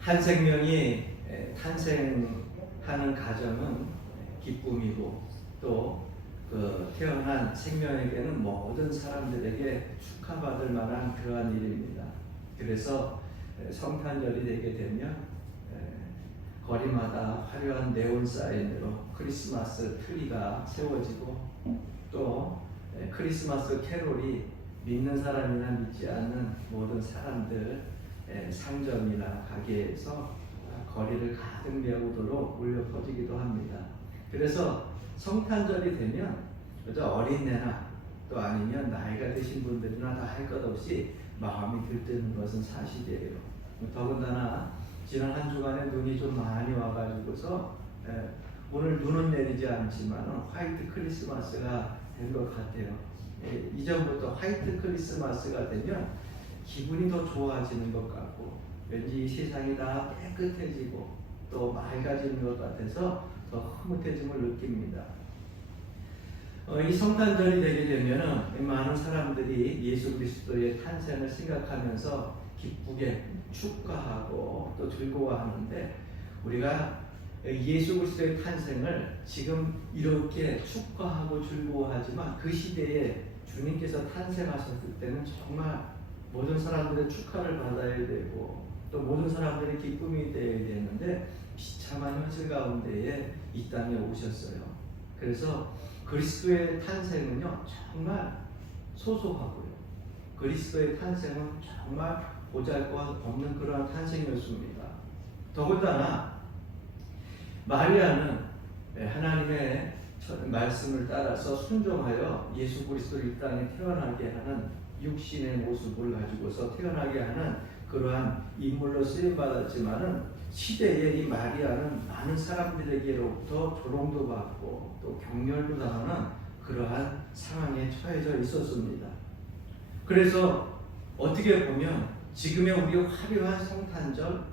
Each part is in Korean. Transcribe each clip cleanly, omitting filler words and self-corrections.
한 생명이 탄생하는 가정은 기쁨이고 또 그 태어난 생명에게는 모든 사람들에게 축하받을 만한 그러한 일입니다. 그래서 성탄절이 되게 되면 거리마다 화려한 네온 사인으로 크리스마스 트리가 세워지고 또 크리스마스 캐롤이 믿는 사람이나 믿지 않는 모든 사람들 상점이나 가게에서 거리를 가득 메우도록 울려 퍼지기도 합니다. 그래서 성탄절이 되면 그저 어린애나 또 아니면 나이가 드신 분들이나 다 할 것 없이 마음이 들뜨는 것은 사실이에요. 더군다나 지난 한 주간에 눈이 좀 많이 와가지고서 오늘 눈은 내리지 않지만 화이트 크리스마스가 된 것 같아요. 이전부터 화이트 크리스마스가 되면 기분이 더 좋아지는 것 같고 왠지 세상이 다 깨끗해지고 또 맑아지는 것 같아서 더 흐뭇해짐을 느낍니다. 이 성탄절이 되게 되면 많은 사람들이 예수 그리스도의 탄생을 생각하면서 기쁘게 축하하고 또 즐거워하는데 우리가 예수 그리스도의 탄생을 지금 이렇게 축하하고 즐거워하지만 그 시대에 주님께서 탄생하셨을 때는 정말 모든 사람들의 축하를 받아야 되고 또 모든 사람들의 기쁨이 되어야 되는데 비참한 현실 가운데에 이 땅에 오셨어요. 그래서 그리스도의 탄생은요 정말 소소하고요. 그리스도의 탄생은 정말 보잘것없는 그러한 탄생이었습니다. 더군다나 마리아는 하나님의 말씀을 따라서 순종하여 예수 그리스도를 이 땅에 태어나게 하는 육신의 모습을 가지고서 태어나게 하는 그러한 인물로 쓰임받았지만은 시대에 이 마리아는 많은 사람들에게로부터 조롱도 받고 또 경멸도 당하는 그러한 상황에 처해져 있었습니다. 그래서 어떻게 보면 지금의 우리 화려한 성탄절,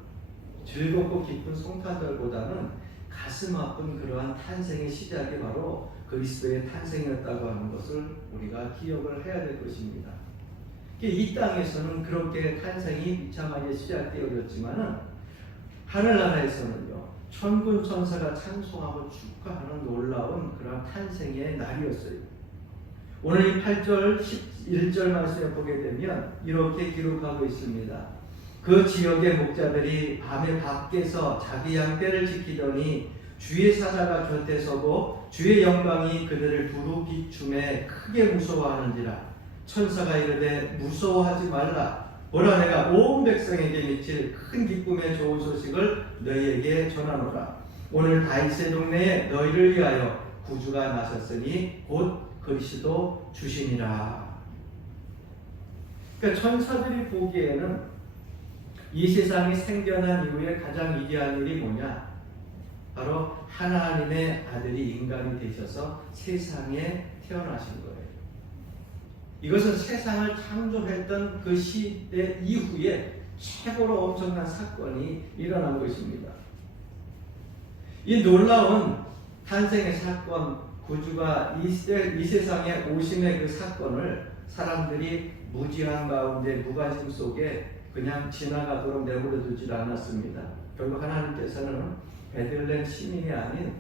즐겁고 기쁜 성탄절보다는 가슴 아픈 그러한 탄생의 시작이 바로 그리스도의 탄생이었다고 하는 것을 우리가 기억을 해야 될 것입니다. 이 땅에서는 그렇게 탄생이 비참하게 시작되어졌지만은 하늘나라에서는요 천군 천사가 찬송하고 축하하는 놀라운 그런 탄생의 날이었어요. 오늘 이 8절 11절 말씀에 보게 되면 이렇게 기록하고 있습니다. 그 지역의 목자들이 밤에 밖에서 자기 양떼를 지키더니 주의 사자가 곁에 서고 주의 영광이 그들을 두루 비춤에 크게 무서워하는지라. 천사가 이르되 무서워하지 말라. 보라 내가 온 백성에게 미칠 큰 기쁨의 좋은 소식을 너희에게 전하노라. 오늘 다윗의 동네에 너희를 위하여 구주가 나셨으니 곧 그리스도 주시니라. 그러니까 천사들이 보기에는 이 세상이 생겨난 이후에 가장 위대한 일이 뭐냐? 바로 하나님의 아들이 인간이 되셔서 세상에 태어나신 거예요. 이것은 세상을 창조했던 그 시대 이후에 최고로 엄청난 사건이 일어난 것입니다. 이 놀라운 탄생의 사건, 구주가 이 세상에 오심의 그 사건을 사람들이 무지한 가운데 무관심 속에 그냥 지나가도록 내버려 두질 않았습니다. 결국 하나님께서는 베들레헴 시민이 아닌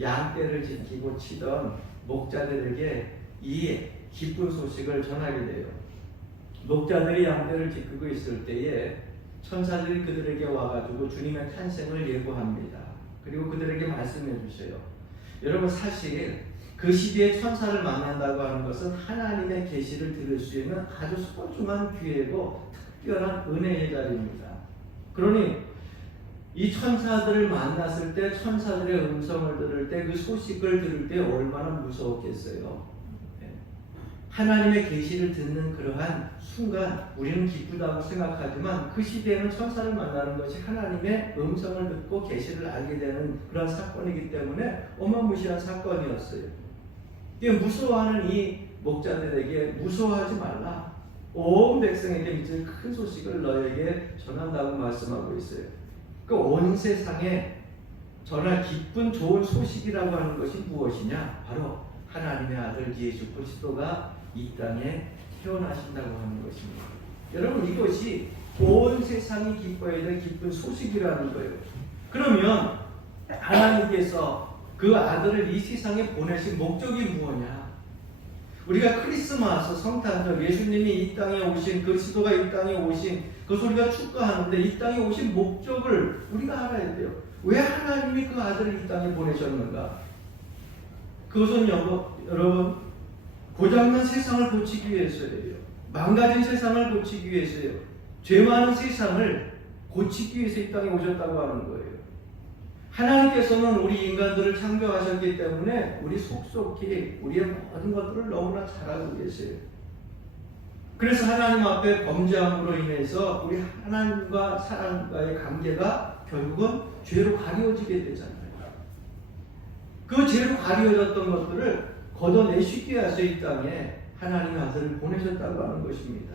양떼를 지키고 치던 목자들에게 이 기쁜 소식을 전하게 돼요. 목자들이 양떼를 지키고 있을 때에 천사들이 그들에게 와가지고 주님의 탄생을 예고합니다. 그리고 그들에게 말씀해 주세요. 여러분 사실 그 시대에 천사를 만난다고 하는 것은 하나님의 계시를 들을 수 있는 아주 소중한 기회고 특별한 은혜의 자리입니다. 그러니 이 천사들을 만났을 때 천사들의 음성을 들을 때 그 소식을 들을 때 얼마나 무서웠겠어요. 하나님의 계시를 듣는 그러한 순간 우리는 기쁘다고 생각하지만 그 시대에는 천사를 만나는 것이 하나님의 음성을 듣고 계시를 알게 되는 그런 사건이기 때문에 어마무시한 사건이었어요. 무서워하는 이 목자들에게 무서워하지 말라. 온 백성에게 미칠 큰 소식을 너에게 전한다고 말씀하고 있어요. 그 온 세상에 전할 기쁜 좋은 소식이라고 하는 것이 무엇이냐? 바로 하나님의 아들 예수 그리스도가 이 땅에 태어나신다고 하는 것입니다. 여러분 이것이 온 세상이 기뻐해야 될 기쁜 소식이라는 거예요. 그러면 하나님께서 그 아들을 이 세상에 보내신 목적이 무엇이냐? 우리가 크리스마스 성탄절 예수님이 이 땅에 오신 그리스도가 이 땅에 오신 그것을 우리가 축하하는데 이 땅에 오신 목적을 우리가 알아야 돼요. 왜 하나님이 그 아들을 이 땅에 보내셨는가? 그것은 여러분 고장난 세상을 고치기 위해서예요. 망가진 세상을 고치기 위해서예요. 죄 많은 세상을 고치기 위해서 이 땅에 오셨다고 하는 거예요. 하나님께서는 우리 인간들을 창조하셨기 때문에 우리 속속히 우리의 모든 것들을 너무나 잘 알고 계세요. 그래서 하나님 앞에 범죄함으로 인해서 우리 하나님과 사람과의 관계가 결국은 죄로 가려지게 되잖아요. 그 죄로 가려졌던 것들을 걷어내시기 위해서 이 땅에 하나님의 아들을 보내셨다고 하는 것입니다.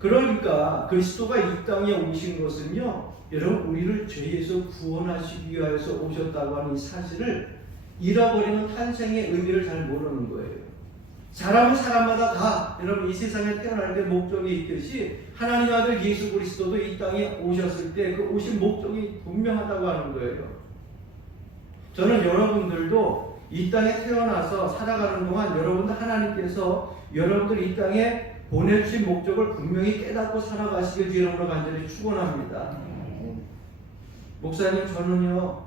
그러니까 그리스도가 이 땅에 오신 것은요, 여러분 우리를 죄에서 구원하시기 위해서 오셨다고 하는 이 사실을 잃어버리는 탄생의 의미를 잘 모르는 거예요. 사람은 사람마다 다 여러분 이 세상에 태어날 때 목적이 있듯이 하나님의 아들 예수 그리스도도 이 땅에 오셨을 때 그 오신 목적이 분명하다고 하는 거예요. 저는 여러분들도 이 땅에 태어나서 살아가는 동안 여러분도 하나님께서 여러분들 이 땅에 보내주신 목적을 분명히 깨닫고 살아가시길 주님으로 간절히 축원합니다. 목사님 저는요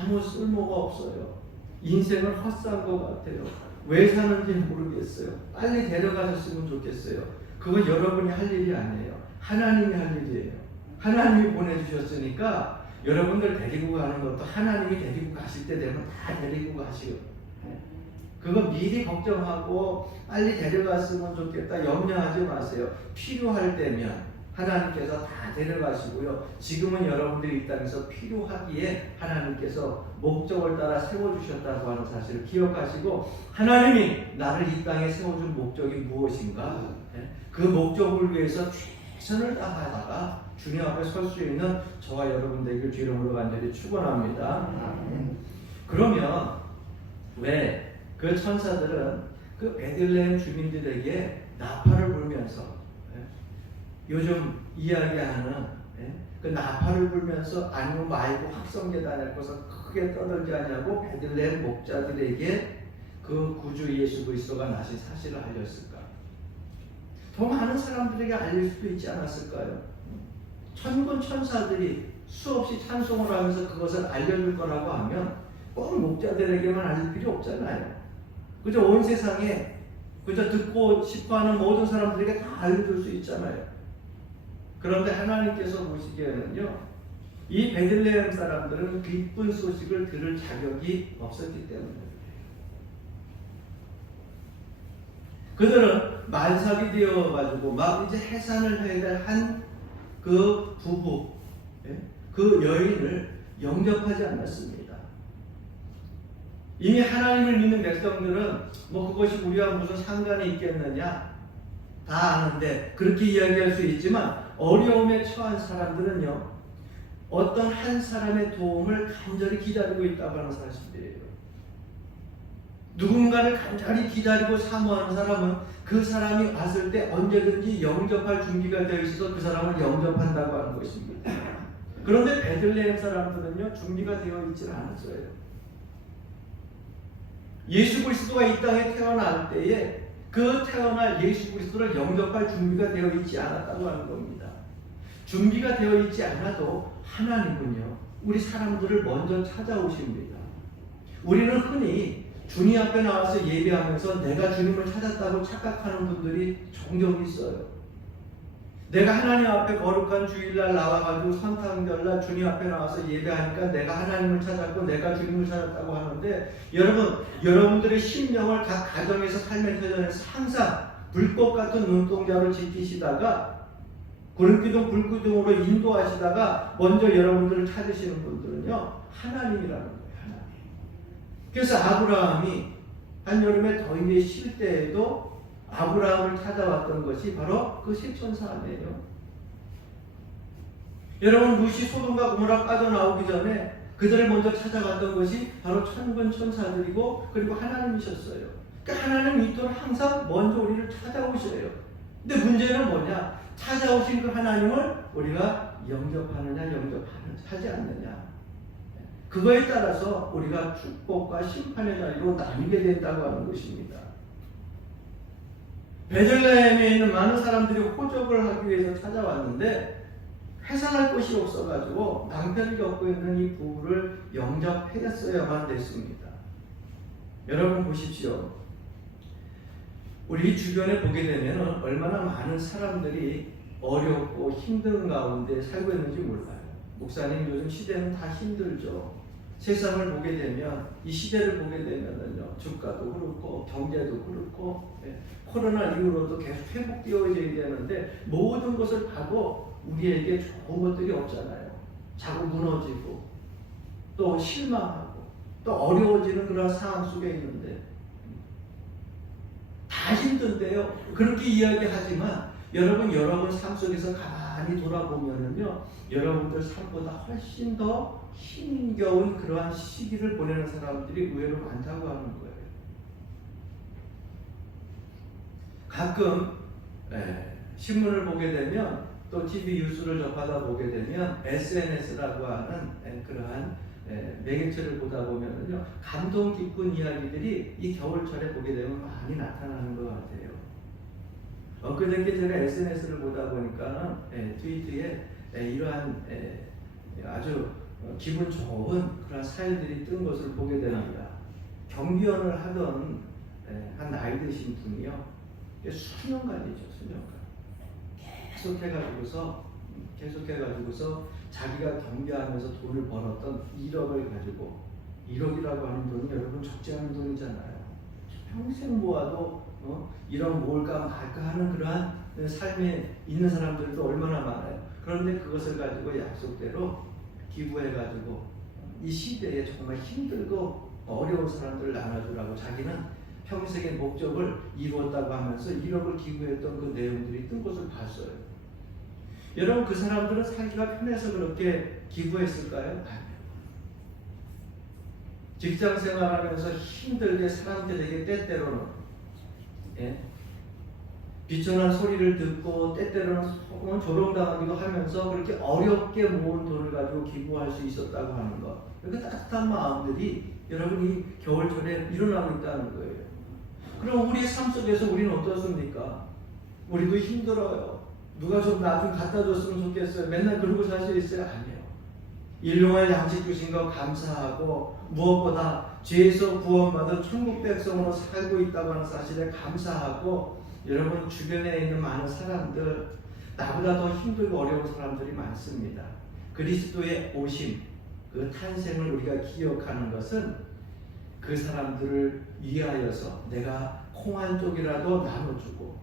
아무 쓸모가 없어요. 인생은 헛산 것 같아요. 왜 사는지 모르겠어요. 빨리 데려가셨으면 좋겠어요. 그건 여러분이 할 일이 아니에요. 하나님이 할 일이에요. 하나님이 보내주셨으니까 여러분들 데리고 가는 것도 하나님이 데리고 가실 때 되면 다 데리고 가시오. 그거 미리 걱정하고 빨리 데려갔으면 좋겠다 염려하지 마세요. 필요할 때면 하나님께서 다 데려가시고요. 지금은 여러분들이 이 땅에서 필요하기에 하나님께서 목적을 따라 세워주셨다고 하는 사실을 기억하시고 하나님이 나를 이 땅에 세워준 목적이 무엇인가? 그 목적을 위해서 최선을 다하다가 주님 앞에 설 수 있는 저와 여러분들에게 주님으로 간절히 축원합니다. 그러면 왜 그 천사들은 그 베들레헴 주민들에게 나팔을 불면서 요즘 이야기하는 그 나팔을 불면서 아니면 말고 확성계단에 거서 크게 떠들지 않냐고 베들레헴 목자들에게 그 구주 예수 그리스도가 나신 사실을 알렸을까? 더 많은 사람들에게 알릴 수도 있지 않았을까요? 천군 천사들이 수없이 찬송을 하면서 그것을 알려줄 거라고 하면 꼭 목자들에게만 알릴 필요 없잖아요. 그저 온 세상에 그저 듣고 싶어하는 모든 사람들에게 다 알려줄 수 있잖아요. 그런데 하나님께서 보시기에는요, 이 베들레헴 사람들은 기쁜 소식을 들을 자격이 없었기 때문에 그들은 만삭이 되어가지고 막 이제 해산을 해야 될 한 그 부부, 그 여인을 영접하지 않았습니다. 이미 하나님을 믿는 백성들은 뭐 그것이 우리와 무슨 상관이 있겠느냐 다 아는데 그렇게 이야기할 수 있지만 어려움에 처한 사람들은요 어떤 한 사람의 도움을 간절히 기다리고 있다고 하는 사실이에요. 누군가를 간절히 기다리고 사모하는 사람은 그 사람이 왔을 때 언제든지 영접할 준비가 되어 있어서 그 사람을 영접한다고 하는 것입니다. 그런데 베들레헴 사람들은요 준비가 되어 있지 않았어요. 예수 그리스도가 이 땅에 태어날 때에 그 태어날 예수 그리스도를 영접할 준비가 되어 있지 않았다고 하는 겁니다. 준비가 되어 있지 않아도 하나님은요 우리 사람들을 먼저 찾아오십니다. 우리는 흔히 주님 앞에 나와서 예배하면서 내가 주님을 찾았다고 착각하는 분들이 종종 있어요. 내가 하나님 앞에 거룩한 주일날 나와가지고 선탕절날 주님 앞에 나와서 예배하니까 내가 하나님을 찾았고 내가 주님을 찾았다고 하는데 여러분들의 심령을 각 가정에서 삶의 터전에서 항상 불꽃 같은 눈동자를 지키시다가 구름기둥 불기둥으로 인도하시다가 먼저 여러분들을 찾으시는 분들은요 하나님이라는 거예요. 하나님. 그래서 아브라함이 한여름에 더위에 쉴 때에도 아브라함을 찾아왔던 것이 바로 그 세천사 아니에요. 여러분 루시 소돔과 고모라 빠져나오기 전에 그들을 먼저 찾아갔던 것이 바로 천군 천사들이고 그리고 하나님이셨어요. 그러니까 하나님 이토록 항상 먼저 우리를 찾아오셔요. 근데 문제는 뭐냐? 찾아오신 그 하나님을 우리가 영접하느냐 하지 않느냐, 그거에 따라서 우리가 축복과 심판의 자리로 나뉘게 된다고 하는 것입니다. 베들레헴에 있는 많은 사람들이 호적을 하기 위해서 찾아왔는데 해산할 곳이 없어가지고 낭패를 겪고 있는 이 부부를 영접했어야만 됐습니다. 여러분 보십시오. 우리 주변에 보게 되면 얼마나 많은 사람들이 어렵고 힘든 가운데 살고 있는지 몰라요. 목사님, 요즘 시대는 다 힘들죠. 세상을 보게 되면, 이 시대를 보게 되면은요, 주가도 그렇고 경제도 그렇고, 코로나 이후로도 계속 회복되어져야 되는데 모든 것을 봐도 우리에게 좋은 것들이 없잖아요. 자꾸 무너지고 또 실망하고 또 어려워지는 그런 상황 속에 있는데 다 힘든데요. 그렇게 이야기하지만 여러분 삶 속에서 가만히 돌아보면은요, 여러분들 삶보다 훨씬 더 힘겨운 그러한 시기를 보내는 사람들이 의외로 많다고 하는 거예요. 가끔 신문을 보게 되면 또 TV 뉴스를 접하다 보게 되면 SNS라고 하는 그러한 매개체를 보다 보면은요, 감동 깊은 이야기들이 이 겨울철에 보게 되면 많이 나타나는 것 같아요. 엊그저께 제가 SNS를 보다 보니까 트위터에 이러한 아주 기분 좋은 그런 사연들이 뜬 것을 보게 됩니다. 경비원을 하던 한 나이 드신 분이요, 수년간이죠, 수년간 계속해가지고서 자기가 경비하면서 돈을 벌었던 1억을 가지고, 1억이라고 하는 돈이 여러분 적지 않은 돈이잖아요. 평생 모아도 1억 모을까 말까 하는 그러한 삶에 있는 사람들도 얼마나 많아요. 그런데 그것을 가지고 약속대로 기부해가지고 이 시대에 정말 힘들고 어려운 사람들을 나눠주라고 자기는 평생의 목적을 이루었다고 하면서 1억을 기부했던 그 내용들이 뜬 것을 봤어요. 여러분, 그 사람들은 살기가 편해서 그렇게 기부했을까요? 아니요. 직장 생활하면서 힘들게 사람들에게 때때로는 비천한 소리를 듣고 때때로는 조롱당하기도 하면서 그렇게 어렵게 모은 돈을 가지고 기부할 수 있었다고 하는 것, 이렇게 따뜻한 마음들이 여러분 이 겨울철에 일어나고 있다는 거예요. 그럼 우리의 삶 속에서 우리는 어떻습니까? 우리도 힘들어요. 누가 좀 나 좀 갖다 줬으면 좋겠어요. 맨날 그러고 살 수 있어요? 아니에요. 일용할 양식 주신 거 감사하고, 무엇보다 죄에서 구원받은 천국 백성으로 살고 있다고 하는 사실에 감사하고, 여러분 주변에 있는 많은 사람들, 나보다 더 힘들고 어려운 사람들이 많습니다. 그리스도의 오심, 그 탄생을 우리가 기억하는 것은 그 사람들을 위하여서 내가 콩 한 쪽이라도 나눠주고,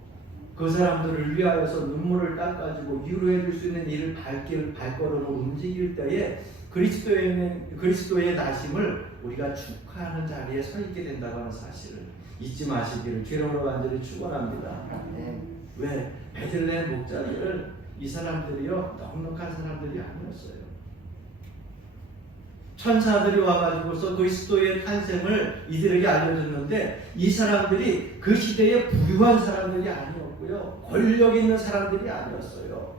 그 사람들을 위하여서 눈물을 닦아주고 위로해 줄 수 있는 일을 발걸음으로 움직일 때에 그리스도의 나심을 우리가 축하하는 자리에 서 있게 된다고 하는 사실을 잊지 마시기를 주님으로 간절히 축원합니다. 왜? 베들레헴 목자들을 이 사람들이요, 넉넉한 사람들이 아니었어요. 천사들이 와가지고서 그리스도의 탄생을 이들에게 알려줬는데 이 사람들이 그 시대에 부유한 사람들이 아니었고요, 권력 있는 사람들이 아니었어요.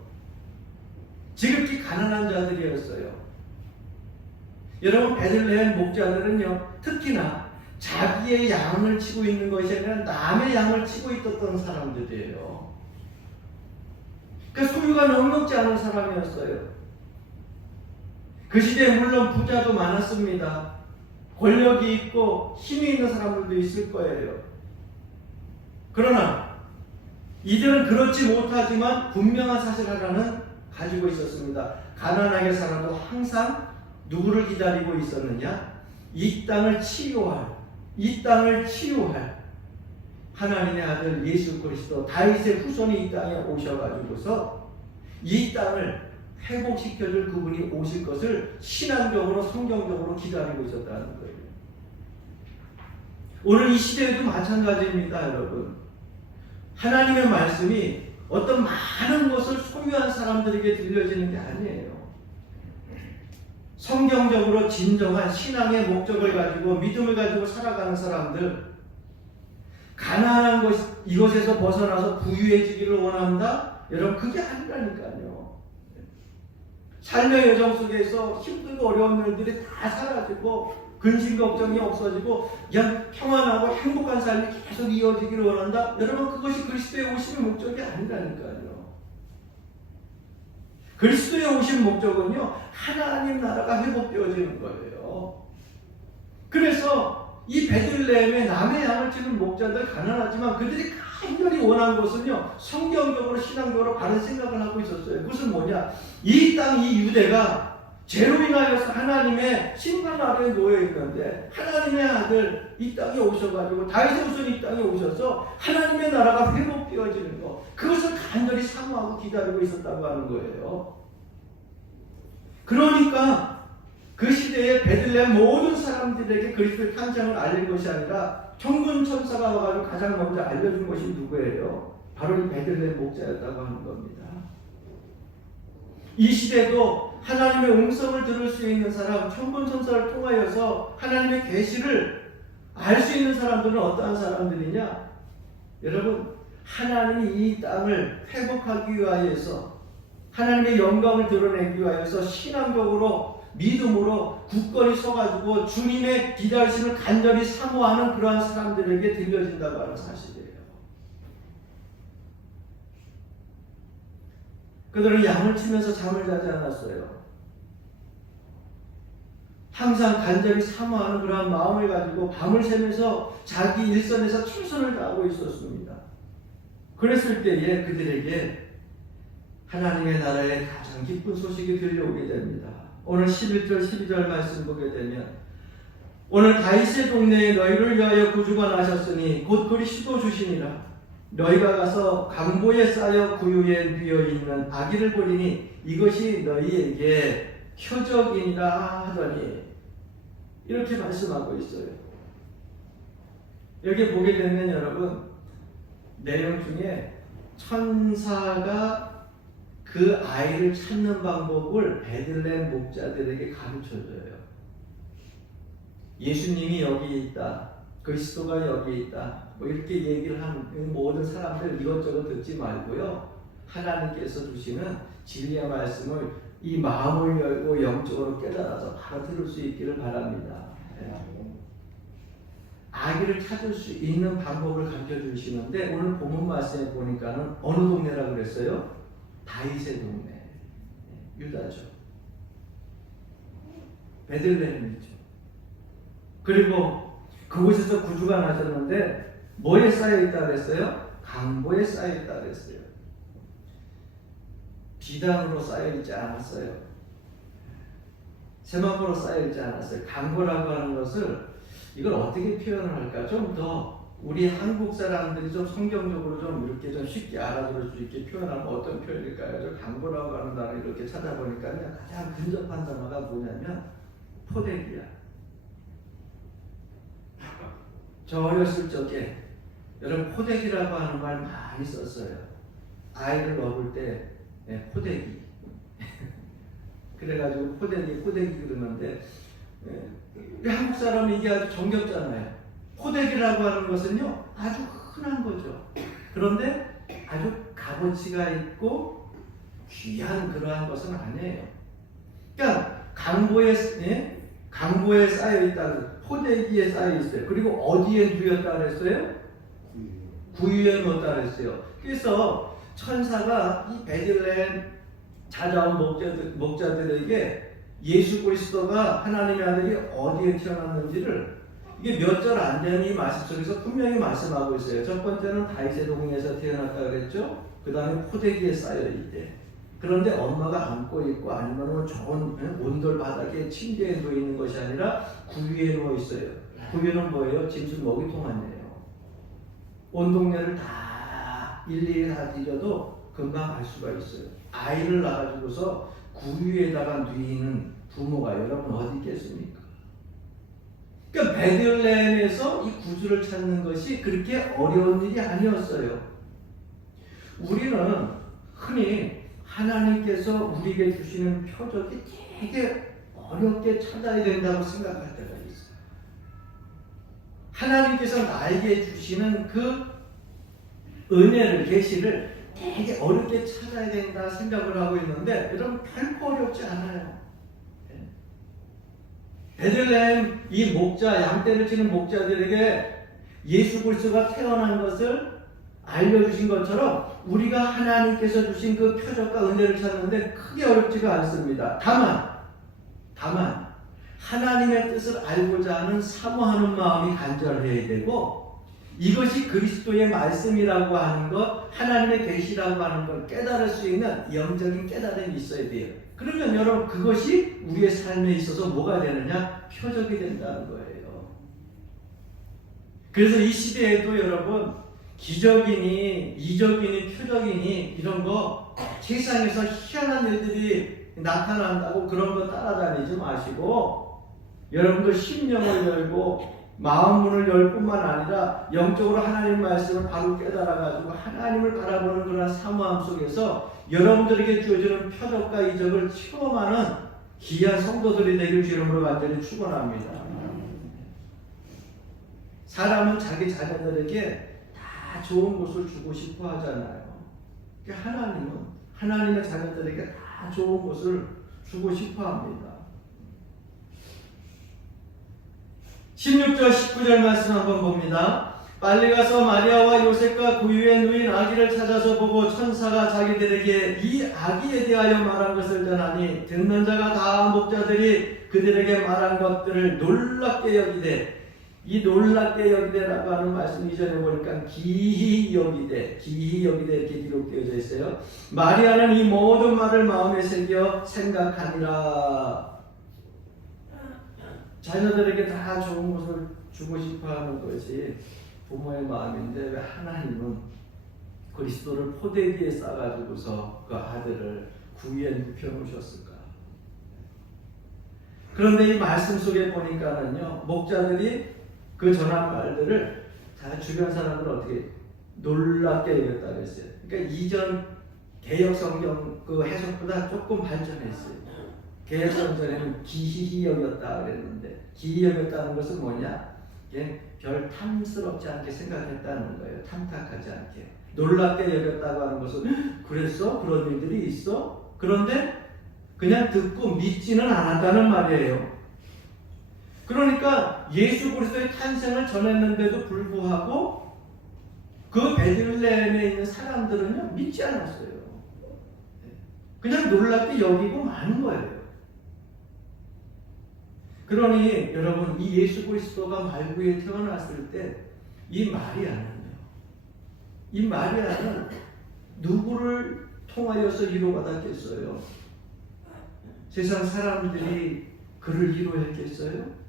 지극히 가난한 자들이었어요. 여러분, 베들레헴 목자들은요, 특히나 자기의 양을 치고 있는 것이 아니라 남의 양을 치고 있었던 사람들이에요. 그 소유가 넉넉지 않은 사람이었어요. 그 시대에 물론 부자도 많았습니다. 권력이 있고 힘이 있는 사람들도 있을 거예요. 그러나 이들은 그렇지 못하지만 분명한 사실 하나는 가지고 있었습니다. 가난하게 살아도 항상 누구를 기다리고 있었느냐? 이 땅을 치유할 하나님의 아들 예수 그리스도, 다윗의 후손이 이 땅에 오셔가지고서 이 땅을 회복시켜줄 그분이 오실 것을 신앙적으로 성경적으로 기다리고 있었다는 거예요. 오늘 이 시대에도 마찬가지입니다, 여러분. 하나님의 말씀이 어떤 많은 것을 소유한 사람들에게 들려지는 게 아니에요. 성경적으로 진정한 신앙의 목적을 가지고 믿음을 가지고 살아가는 사람들, 가난한 것 이것에서 벗어나서 부유해지기를 원한다. 여러분 그게 아니라니까요. 삶의 여정 속에서 힘들고 어려운 일들이 다 사라지고 근심 걱정이 없어지고 그냥 평안하고 행복한 삶이 계속 이어지기를 원한다. 여러분 그것이 그리스도의 오심의 목적이 아니라니까요. 그리스도의 오심 목적은요, 하나님 나라가 회복되어지는 거예요. 그래서 이 베들레헴에 남의 양을 치는 목자들 가난하지만 그들이 간절히 원한 것은요, 성경적으로 신앙적으로 바른 생각을 하고 있었어요. 그것은 뭐냐? 이 땅, 이 유대가 죄로 인하여서 하나님의 심판 아래에 놓여 있는데 하나님의 아들 이 땅에 오셔가지고 다윗의 후손 이 땅에 오셔서 하나님의 나라가 회복되어지는 것, 그것을 간절히 사모하고 기다리고 있었다고 하는 거예요. 그러니까 그 시대에 베들레헴 모든 사람들에게 그리스도의 탄생을 알린 것이 아니라 천군 천사가 와가지고 가장 먼저 알려준 것이 누구예요? 바로 이 베들레헴 목자였다고 하는 겁니다. 이 시대도 하나님의 음성을 들을 수 있는 사람, 천군 천사를 통하여서 하나님의 계시를 알 수 있는 사람들은 어떠한 사람들이냐? 여러분, 하나님이 이 땅을 회복하기 위하여서 하나님의 영광을 드러내기 위하여서 신앙적으로 믿음으로 굳건히 서가지고 주님의 기다리심을 간절히 사모하는 그러한 사람들에게 들려진다고 하는 사실이에요. 그들은 양을 치면서 잠을 자지 않았어요. 항상 간절히 사모하는 그러한 마음을 가지고 밤을 새면서 자기 일선에서 최선을 다하고 있었습니다. 그랬을 때에 그들에게 하나님의 나라의 가장 기쁜 소식이 들려오게 됩니다. 오늘 11절 12절 말씀 보게 되면 오늘 다윗의 동네에 너희를 위하여 구주가 나셨으니 곧 그리스도 주시니라. 너희가 가서 강보에 쌓여 구유에 뉘어있는 아기를 보리니 이것이 너희에게 표적이니라 하더니 이렇게 말씀하고 있어요. 여기 보게 되면 여러분 내용 중에 천사가 그 아이를 찾는 방법을 베들레헴 목자들에게 가르쳐줘요. 예수님이 여기 있다, 그리스도가 여기 있다, 뭐 이렇게 얘기를 하는 모든 사람들 이것저것 듣지 말고요, 하나님께서 주시는 진리의 말씀을 이 마음을 열고 영적으로 깨달아서 바로 들을 수 있기를 바랍니다. 아기를 찾을 수 있는 방법을 가르쳐 주시는데 오늘 본문 말씀에 보니까는 어느 동네라고 그랬어요? 다윗의 동네, 유다죠. 베들레헴이죠. 그리고 그곳에서 구주가 나셨는데 뭐에 쌓여있다 그랬어요? 강보에 쌓여있다 그랬어요. 비단으로 쌓여있지 않았어요. 세마포로 쌓여있지 않았어요. 강보라고 하는 것을 이걸 어떻게 표현을 할까? 좀 더 우리 한국 사람들이 좀 성경적으로 좀 이렇게 좀 쉽게 알아들을 수 있게 표현하면 어떤 표현일까요? 저 강보라고 하는 단어 이렇게 찾아보니까 가장 근접한 단어가 뭐냐면 포대기야. 저 어렸을 적에 여러분 포대기라고 하는 말 많이 썼어요. 아이를 먹을 때 포대기. 그래가지고 포대기 그러는데 한국 사람은 이게 아주 정겹잖아요. 포대기라고 하는 것은요 아주 흔한 거죠. 그런데 아주 값어치가 있고 귀한 그러한 것은 아니에요. 그러니까 강보에 쌓여 있다, 포대기에 쌓여 있어요. 그리고 어디에 누였다 그랬어요? 구유에 넣었다 그랬어요. 그래서 천사가 이 베들레헴 찾아온 목자들에게 예수 그리스도가 하나님의 아들이 어디에 태어났는지를 이게 몇 절 안 되는 이 말씀 속에서 분명히 말씀하고 있어요. 첫 번째는 다윗의 동네에서 태어났다 그랬죠. 그 다음에 포대기에 쌓여 있대. 그런데 엄마가 안고 있고 아니면 좋은 온돌 바닥에 침대에 누워 있는 것이 아니라 구유에 누워 있어요. 구유는 뭐예요? 짐승 먹이통 아니에요. 온 동네를 다 일일이 다 뒤져도 금방 알 수가 있어요. 아이를 낳아주고서 구유에다가 누이는 부모가 여러분 어디 있겠습니까? 그러니까 베들레헴에서 이 구주를 찾는 것이 그렇게 어려운 일이 아니었어요. 우리는 흔히 하나님께서 우리에게 주시는 표적이 되게 어렵게 찾아야 된다고 생각할 때가 있어요. 하나님께서 나에게 주시는 그 은혜를, 계시를 되게 어렵게 찾아야 된다 생각을 하고 있는데 여러분 결코 어렵지 않아요. 베들레헴 이 목자, 양떼를 치는 목자들에게 예수 그리스도가 태어난 것을 알려주신 것처럼 우리가 하나님께서 주신 그 표적과 은혜를 찾는데 크게 어렵지가 않습니다. 다만 하나님의 뜻을 알고자 하는 사모하는 마음이 간절해야 되고, 이것이 그리스도의 말씀이라고 하는 것, 하나님의 계시라고 하는 걸 깨달을 수 있는 영적인 깨달음이 있어야 돼요. 그러면 여러분 그것이 우리의 삶에 있어서 뭐가 되느냐? 표적이 된다는 거예요. 그래서 이 시대에도 여러분 기적이니 이적이니 표적이니 이런 거 세상에서 희한한 일들이 나타난다고 그런 거 따라다니지 마시고, 여러분도 심령을 열고 마음 문을 열 뿐만 아니라 영적으로 하나님 말씀을 바로 깨달아가지고 하나님을 바라보는 그런 사모함 속에서 여러분들에게 주어지는 표적과 이적을 체험하는 귀한 성도들이 되길 주님으로 완전히 축원합니다. 사람은 자기 자녀들에게 다 좋은 것을 주고 싶어 하잖아요. 하나님은 하나님의 자녀들에게 다 좋은 것을 주고 싶어 합니다. 16절 19절 말씀 한번 봅니다. 빨리 가서 마리아와 요셉과 그 위에 누인 아기를 찾아서 보고 천사가 자기들에게 이 아기에 대하여 말한 것을 전하니, 듣는 자가 다 목자들이 그들에게 말한 것들을 놀랍게 여기되, 이 놀랍게 여기되라고 하는 말씀 이전에 보니까 기히 여기되 이렇게 기록되어져 있어요. 마리아는 이 모든 말을 마음에 새겨 생각하니라. 자녀들에게 다 좋은 것을 주고 싶어하는 것이 부모의 마음인데 왜 하나님은 그리스도를 포대기에 싸가지고서 그 아들을 구유에 눕혀놓으셨을까? 그런데 이 말씀 속에 보니까는요, 목자들이 그 전한 말들을 다 주변 사람들 어떻게 놀랍게 여겼다고 했어요. 그러니까 이전 개역 성경 그 해석보다 조금 발전했어요. 개역 성전에는 기히 여겼다 그랬는데, 기히 여겼다는 것은 뭐냐? 별 탐스럽지 않게 생각했다는 거예요. 탐탁하지 않게. 놀랍게 여겼다고 하는 것은 그랬어? 그런 일들이 있어? 그런데 그냥 듣고 믿지는 않았다는 말이에요. 그러니까 예수 그리스도의 탄생을 전했는데도 불구하고 그 베들레헴에 있는 사람들은요 믿지 않았어요. 그냥 놀랍게 여기고 마는 거예요. 그러니 여러분, 이 예수 그리스도가 말구에 태어났을 때 이 마리아는 누구를 통하여서 위로받았겠어요? 세상 사람들이 그를 위로했겠어요?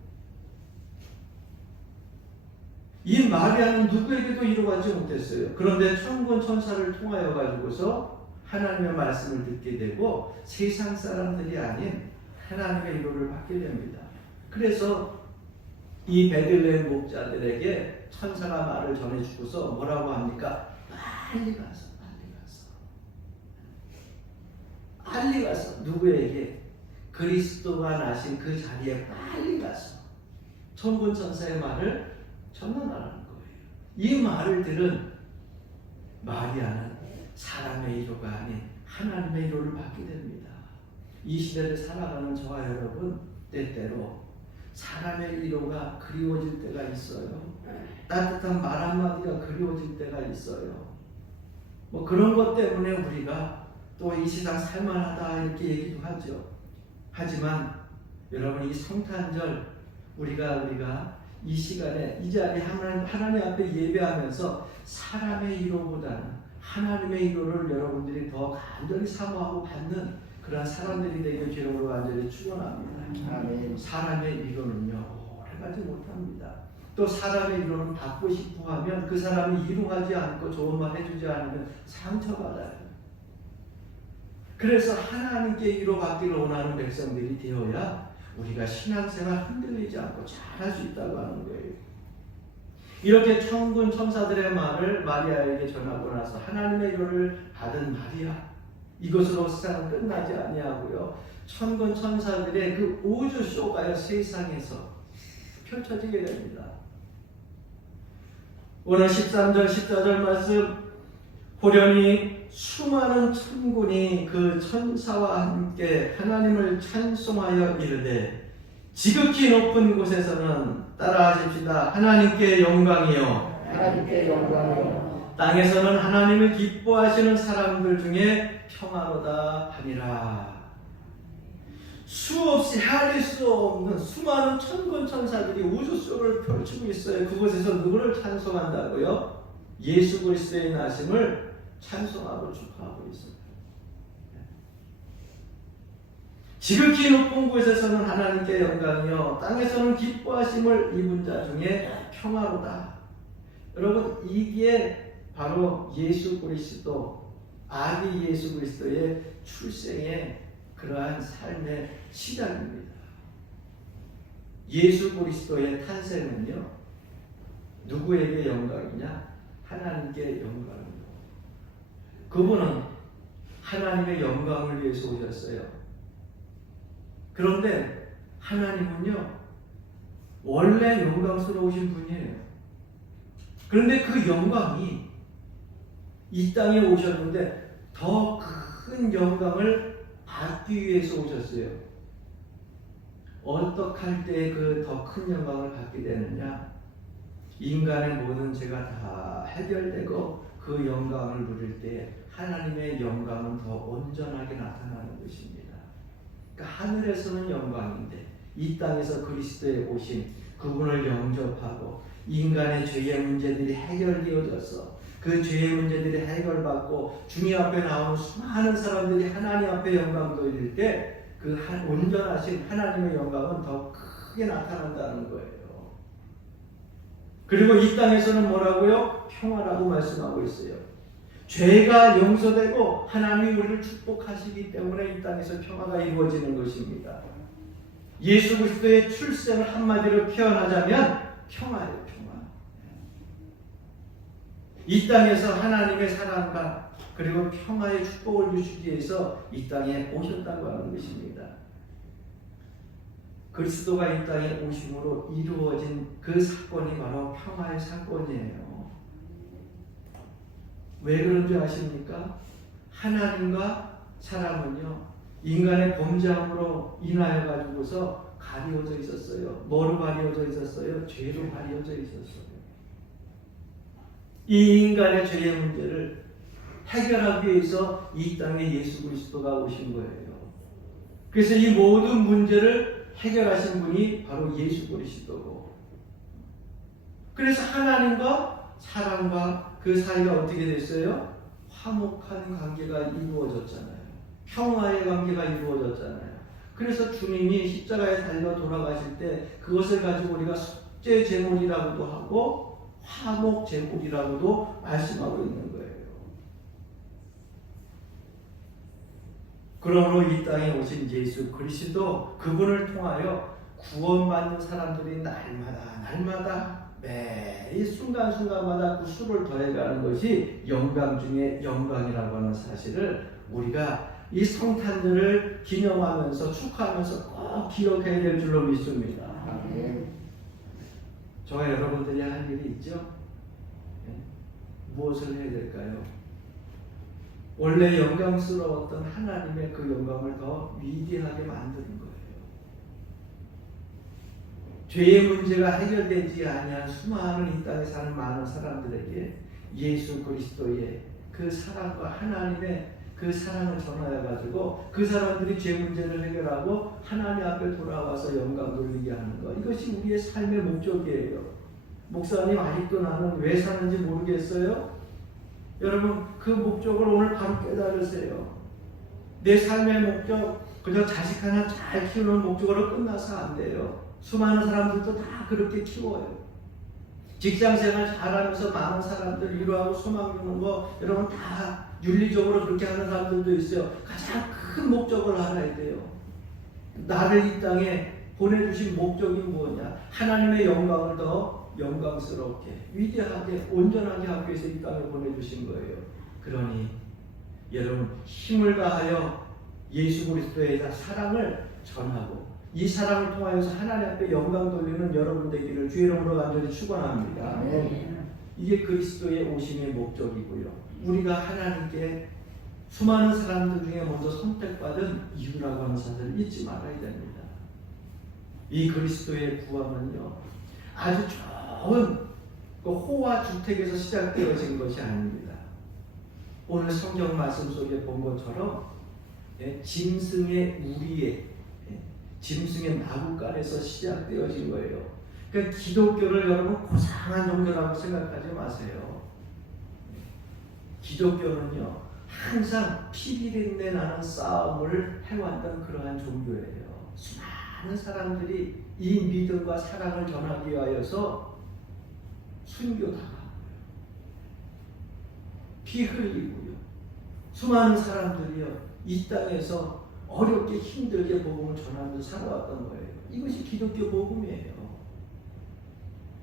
이 마리아는 누구에게도 위로받지 못했어요. 그런데 천군 천사를 통하여 가지고서 하나님의 말씀을 듣게 되고 세상 사람들이 아닌 하나님의 위로를 받게 됩니다. 그래서 이 베들레헴 목자들에게 천사가 말을 전해주고서 뭐라고 합니까? 빨리 가서 누구에게? 그리스도가 나신 그 자리에 빨리 가서 천군 천사의 말을 전하라는 거예요. 이 말을 들은 마리아는 사람의 위로가 아닌 하나님의 위로를 받게 됩니다. 이 시대를 살아가는 저와 여러분, 때때로 사람의 위로가 그리워질 때가 있어요. 따뜻한 말 한마디가 그리워질 때가 있어요. 뭐 그런 것 때문에 우리가 또 이 세상 살만하다 이렇게 얘기도 하죠. 하지만 여러분, 이 성탄절 우리가 이 시간에 이 자리에 하나님 앞에 예배하면서 사람의 위로보다는 하나님의 위로를 여러분들이 더 간절히 사모하고 받는 그런 사람들이 되길 주님으로 완전히 축원합니다. 아멘. 사람의 위로는요 오래가지 못합니다. 또 사람의 위로는 받고 싶어하면 그 사람이 위로하지 않고 좋은 말 해주지 않으면 상처받아요. 그래서 하나님께 위로받기를 원하는 백성들이 되어야 우리가 신앙생활 흔들리지 않고 잘할 수 있다고 하는 거예요. 이렇게 천군 천사들의 말을 마리아에게 전하고 나서 하나님의 위로를 받은 마리아, 이것으로 세상은 끝나지 아니하고요, 천군 천사들의 그 우주쇼가 세상에서 펼쳐지게 됩니다. 오늘 13절 14절 말씀, 호련히 수많은 천군이 그 천사와 함께 하나님을 찬송하여 이르되 지극히 높은 곳에서는 따라하십시다. 하나님께 영광이요. 하나님께 영광이요. 땅에서는 하나님을 기뻐하시는 사람들 중에 평화로다 하니라. 수없이 헤아릴 수 없는 수많은 천군 천사들이 우주 속을 펼치고 있어요. 그곳에서 누구를 찬송한다고요? 예수 그리스도의 나심을 찬송하고 축하하고 있습니다. 지극히 높은 곳에서는 하나님께 영광이요 땅에서는 기뻐하심을 입은 자 중에 평화로다. 여러분, 이게 바로 예수 그리스도, 아기 예수 그리스도의 출생의 그러한 삶의 시작입니다. 예수 그리스도의 탄생은요, 누구에게 영광이냐? 하나님께 영광입니다. 그분은 하나님의 영광을 위해서 오셨어요. 그런데 하나님은요, 원래 영광스러우신 분이에요. 그런데 그 영광이 이 땅에 오셨는데 더 큰 영광을 받기 위해서 오셨어요. 어떻게 할 때 그 더 큰 영광을 받게 되느냐? 인간의 모든 죄가 다 해결되고 그 영광을 누릴 때 하나님의 영광은 더 온전하게 나타나는 것입니다. 그러니까 하늘에서는 영광인데 이 땅에서 그리스도의 오심, 그분을 영접하고 인간의 죄의 문제들이 해결되어져서 그 죄의 문제들이 해결받고 주님 앞에 나오는 수많은 사람들이 하나님 앞에 영광 돌릴 때 그 온전하신 하나님의 영광은 더 크게 나타난다는 거예요. 그리고 이 땅에서는 뭐라고요? 평화라고 말씀하고 있어요. 죄가 용서되고 하나님이 우리를 축복하시기 때문에 이 땅에서 평화가 이루어지는 것입니다. 예수 그리스도의 출생을 한마디로 표현하자면 평화예요, 평화. 이 땅에서 하나님의 사랑과 그리고 평화의 축복을 주시기 위해서 이 땅에 오셨다고 하는 것입니다. 그리스도가 이 땅에 오심으로 이루어진 그 사건이 바로 평화의 사건이에요. 왜 그런 줄 아십니까? 하나님과 사람은요, 인간의 범죄함으로 인하여 가지고서 가려져 있었어요. 뭐로 가려져 있었어요? 죄로 가려져 있었어요. 이 인간의 죄의 문제를 해결하기 위해서 이 땅에 예수 그리스도가 오신 거예요. 그래서 이 모든 문제를 해결하신 분이 바로 예수 그리스도고, 그래서 하나님과 사람과 그 사이가 어떻게 됐어요? 화목한 관계가 이루어졌잖아요. 평화의 관계가 이루어졌잖아요. 그래서 주님이 십자가에 달려 돌아가실 때 그것을 가지고 우리가 속죄 제물이라고도 하고 화목 제물이라고도 말씀하고 있는 거예요. 그러므로 이 땅에 오신 예수 그리스도, 그분을 통하여 구원받는 사람들이 날마다 매일 순간순간마다 그 수를 더해가는 것이 영광 중에 영광이라고 하는 사실을 우리가 이 성탄절을 기념하면서 축하하면서 꼭 기억해야 될 줄로 믿습니다. 저와 여러분들이 할 일이 있죠? 무엇을 해야 될까요? 원래 영광스러웠던 하나님의 그 영광을 더 위대하게 만드는 거예요. 죄의 문제가 해결되지 아니한 수많은 이 땅에 사는 많은 사람들에게 예수 그리스도의 그 사랑과 하나님의 그 사랑을 전하여 가지고 그 사람들이 죄 문제를 해결하고 하나님 앞에 돌아와서 영광 돌리게 하는 것, 이것이 우리의 삶의 목적이에요. 목사님, 아직도 나는 왜 사는지 모르겠어요? 여러분, 그 목적을 오늘 바로 깨달으세요. 내 삶의 목적 그저 자식 하나 잘 키우는 목적으로 끝나서 안 돼요. 수많은 사람들도 다 그렇게 키워요. 직장생활 잘하면서 많은 사람들 위로하고 소망 주는 거 여러분 다 윤리적으로 그렇게 하는 사람들도 있어요. 가장 큰 목적을 알아야 돼요. 나를 이 땅에 보내주신 목적이 뭐냐? 하나님의 영광을 더 영광스럽게, 위대하게, 온전하게 하기 위해서 이 땅에 보내주신 거예요. 그러니 여러분 힘을 다하여 예수 그리스도의 사랑을 전하고 이 사랑을 통하여서 하나님 앞에 영광 돌리는 여러분 되기를 주의 이름으로 간절히 축원합니다. 이게 그리스도의 오심의 목적이고요. 우리가 하나님께 수많은 사람들 중에 먼저 선택받은 이유라고 하는 사실을 잊지 말아야 됩니다. 이 그리스도의 구원은요, 아주 좋은 그 호화 주택에서 시작되어진 것이 아닙니다. 오늘 성경 말씀 속에 본 것처럼 짐승의 우리의 짐승의 나뭇가지에서 시작되어진 거예요. 그러니까 기독교를 여러분 고상한 종교라고 생각하지 마세요. 기독교는요, 항상 피비린내 나는 싸움을 해왔던 그러한 종교예요. 수많은 사람들이 이 믿음과 사랑을 전하기 위하여서 순교당하고요, 피 흘리고요, 수많은 사람들이요 이 땅에서 어렵게 힘들게 복음을 전하면서 살아왔던 거예요. 이것이 기독교 복음이에요.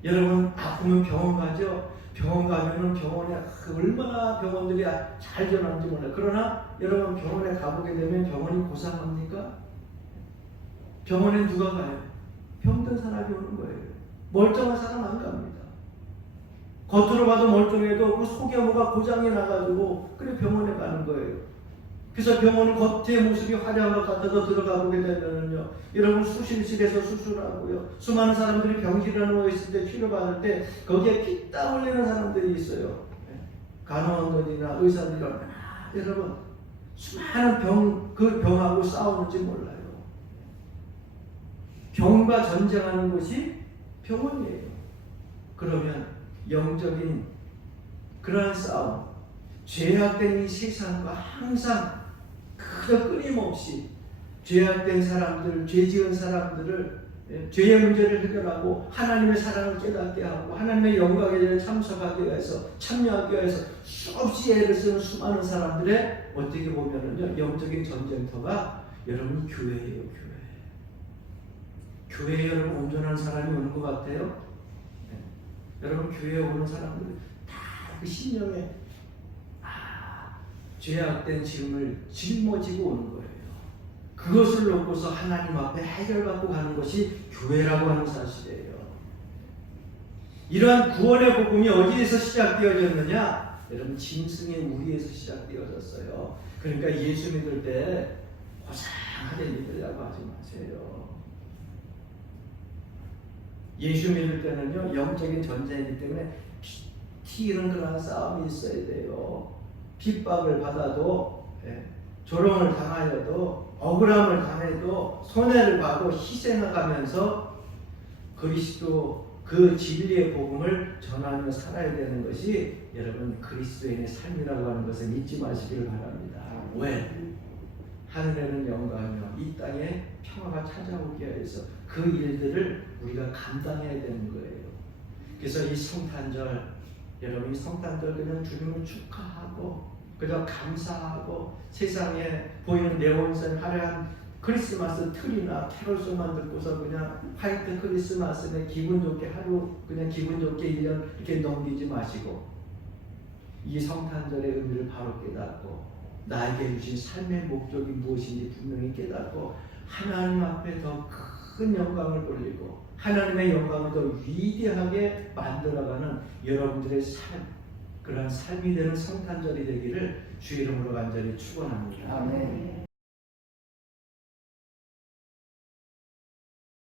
여러분 아프면 병원 가죠. 병원 가면은 병원에 얼마나 병원들이 잘 전하는지 몰라요. 그러나 여러분 병원에 가보게 되면 병원이 고상합니까? 병원에 누가 가요? 병든 사람이 오는 거예요. 멀쩡한 사람 안 갑니다. 겉으로 봐도 멀쩡해도 그 속에 뭐가 고장이 나가지고 그래 병원에 가는 거예요. 그래서 병원은 겉의 모습이 화려한 것 같아서 들어가 보게 되면요, 여러분 수술실에서 수술하고요, 수많은 사람들이 병실에 누워 있을 때 치료받을 때 거기에 피땀 흘리는 사람들이 있어요. 간호원들이나 의사들이 여러분 수많은 그 병하고 싸우는지 몰라요. 병과 전쟁하는 곳이 병원이에요. 그러면 영적인 그러한 싸움, 죄악된 이 세상과 항상 그저 끊임없이 죄악된 사람들, 죄 지은 사람들을 죄의 문제를 해결하고 하나님의 사랑을 깨닫게 하고 하나님의 영광에 대해 참석하기 위해서, 참여하기 위해서 수없이 애를 쓰는 수많은 사람들의 어떻게 보면은요, 영적인 전쟁터가 여러분 교회예요. 교회에 여러분 온전한 사람이 오는 것 같아요? 여러분 교회에 오는 사람들 다 그 심령에 죄악된 짐을 짊어지고 오는 거예요. 그것을 놓고서 하나님 앞에 해결받고 가는 것이 교회라고 하는 사실이에요. 이러한 구원의 복음이 어디에서 시작되어졌느냐? 여러분 짐승의 우리에서 시작되어졌어요. 그러니까 예수 믿을 때 고상하게 믿으려고 하지 마세요. 예수 믿을 때는요, 영적인 전쟁이기 때문에 튀는 그런 싸움이 있어야 돼요. 핍박을 받아도, 조롱을 당하여도, 억울함을 당해도, 손해를 봐도 희생하면서 그리스도 그 진리의 복음을 전하며 살아야 되는 것이 여러분 그리스도인의 삶이라고 하는 것을 잊지 마시기를 바랍니다. 왜? 하늘에는 영광이요 이 땅에 평화가 찾아오기 위해서 그 일들을 우리가 감당해야 되는 거예요. 그래서 이 성탄절, 여러분이 성탄절 그냥 주님을 축하하고 그저 감사하고 세상에 보이는 네온선 화려한 크리스마스 트리나 캐롤송만 듣고서 그냥 화이트 크리스마스에 기분 좋게 하루 그냥 기분 좋게 1년 이렇게 넘기지 마시고 이 성탄절의 의미를 바로 깨닫고 나에게 주신 삶의 목적이 무엇인지 분명히 깨닫고 하나님 앞에 더 큰 영광을 돌리고 하나님의 영광을 더 위대하게 만들어가는 여러분들의 삶, 그러한 삶이 되는 성탄절이 되기를 주 이름으로 간절히 축원합니다. 아멘.